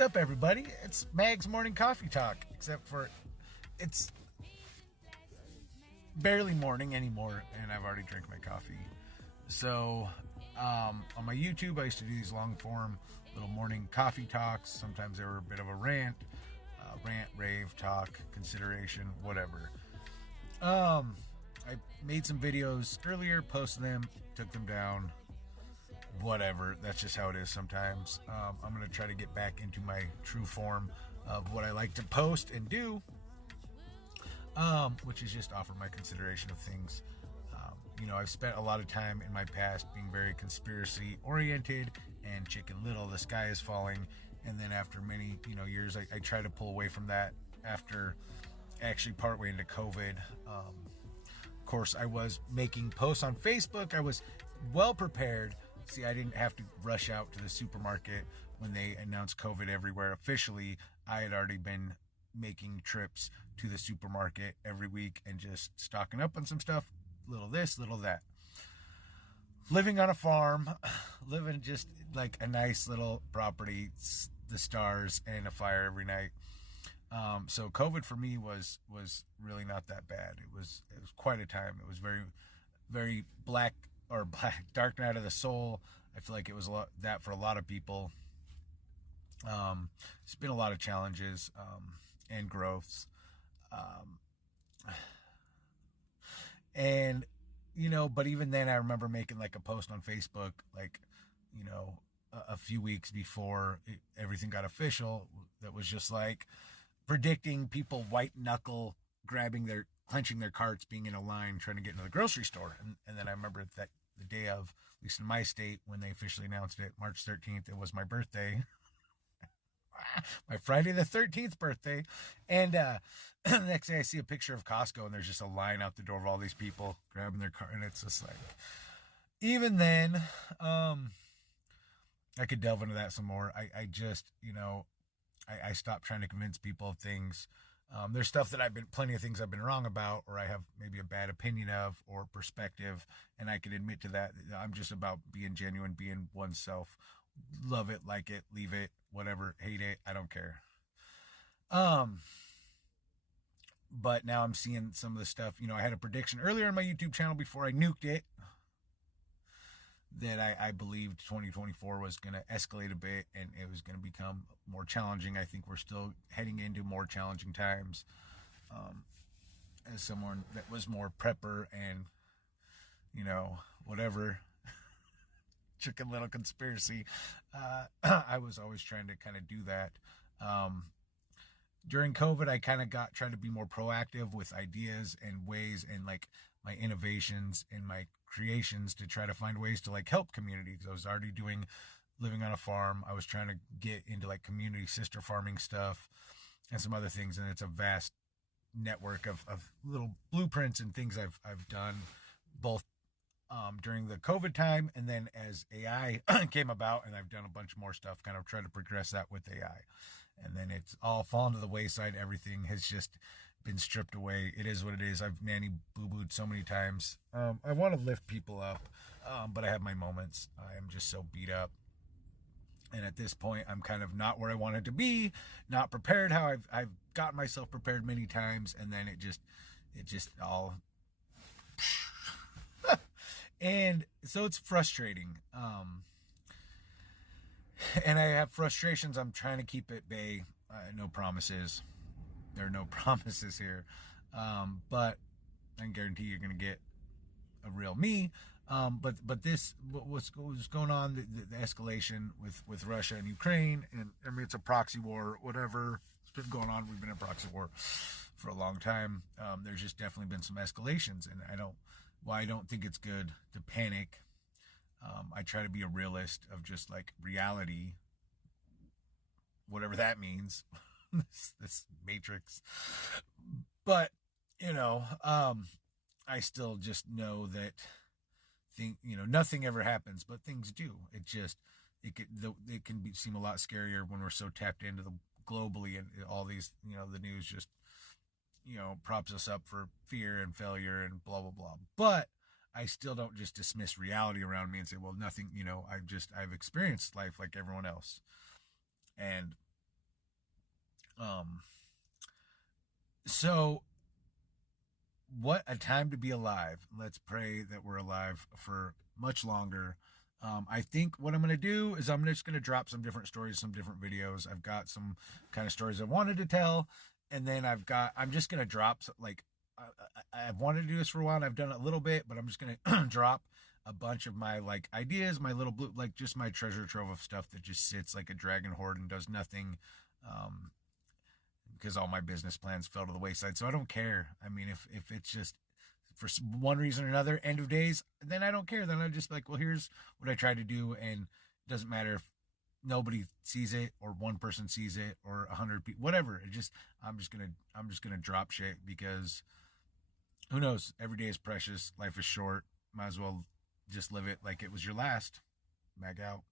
What's up, everybody? It's Mag's Morning Coffee Talk, except for it's barely morning anymore, and I've already drank my coffee. So, on my YouTube, I used to do these long-form little morning coffee talks. Sometimes they were a bit of a rant, rave, talk, consideration, whatever. I made some videos earlier, posted them, took them down. Whatever, that's just how it is sometimes. I'm going to try to get back into my true form of what I like to post and do, which is just offer my consideration of things. I've spent a lot of time in my past being very conspiracy oriented and Chicken Little, the sky is falling, and then after many years, I try to pull away from that after actually partway into COVID. Of course, I was making posts on Facebook. I was well prepared. See, I didn't have to rush out to the supermarket when they announced COVID everywhere officially. I had already been making trips to the supermarket every week and just stocking up on some stuff. Little this, little that. Living on a farm, living just like a nice little property, the stars and a fire every night. So COVID for me was really not that bad. It was quite a time. It was very, very dark night of the soul. I feel like it was that for a lot of people. It's been a lot of challenges and growths. But even then I remember making like a post on Facebook, a few weeks before everything got official, that was just like predicting people white knuckle clenching their carts, being in a line trying to get into the grocery store. And then I remember that the day of, at least in my state, when they officially announced it, March 13th, it was my birthday. My Friday the 13th birthday. And the next day I see a picture of Costco and there's just a line out the door of all these people grabbing their car. And it's just like, even then, I could delve into that some more. I stopped trying to convince people of things. There's stuff that plenty of things I've been wrong about, or I have maybe a bad opinion of, or perspective, and I can admit to that. I'm just about being genuine, being oneself. Love it, like it, leave it, whatever, hate it, I don't care. But now I'm seeing some of the stuff. I had a prediction earlier on my YouTube channel before I nuked it, that I believed 2024 was going to escalate a bit and it was going to become more challenging. I think we're still heading into more challenging times. As someone that was more prepper and, whatever, Chicken Little conspiracy, I was always trying to kind of do that. During COVID, I kind of tried to be more proactive with ideas and ways and like my innovations and my creations to try to find ways to like help community, because I was already living on a farm. I was trying to get into like community sister farming stuff and some other things, and it's a vast network of little blueprints and things I've done both during the COVID time, and then as AI came about, and I've done a bunch more stuff, kind of try to progress that with AI. And then it's all fallen to the wayside. Everything has just been stripped away. It is what it is. I've nanny boo-booed so many times. I want to lift people up, but I have my moments. I am just so beat up. And at this point, I'm kind of not where I wanted to be, not prepared how I've gotten myself prepared many times, and then it just all... And so it's frustrating. And I have frustrations. I'm trying to keep at bay. No promises. There are no promises here. But I can guarantee you're going to get a real me. But what's going on, the escalation with Russia and Ukraine, and I mean, it's a proxy war, whatever. It's been going on. We've been in proxy war for a long time. There's just definitely been some escalations, and I don't think it's good to panic. I try to be a realist of just like reality, whatever that means, this matrix. But, I still just know that nothing ever happens, but things do. It can seem a lot scarier when we're so tapped into the globally, and all these, the news just, props us up for fear and failure and blah, blah, blah. But I still don't just dismiss reality around me and say, well, nothing, I've experienced life like everyone else. And Um, so what a time to be alive. Let's pray that we're alive for much longer. I think what I'm going to do is I'm just going to drop some different stories, some different videos. I've got some kind of stories I wanted to tell. And then I'm just going to drop, like, I've wanted to do this for a while and I've done it a little bit, but I'm just going to drop a bunch of my, like, ideas, my little blue, like, just my treasure trove of stuff that just sits like a dragon hoard and does nothing. Because all my business plans fell to the wayside. So I don't care. I mean, if it's just for one reason or another, end of days, then I don't care. Then I'm just like, well, here's what I tried to do, and it doesn't matter if nobody sees it or one person sees it or 100 people, whatever. I'm just gonna drop shit because who knows? Every day is precious. Life is short. Might as well just live it like it was your last. Mag out.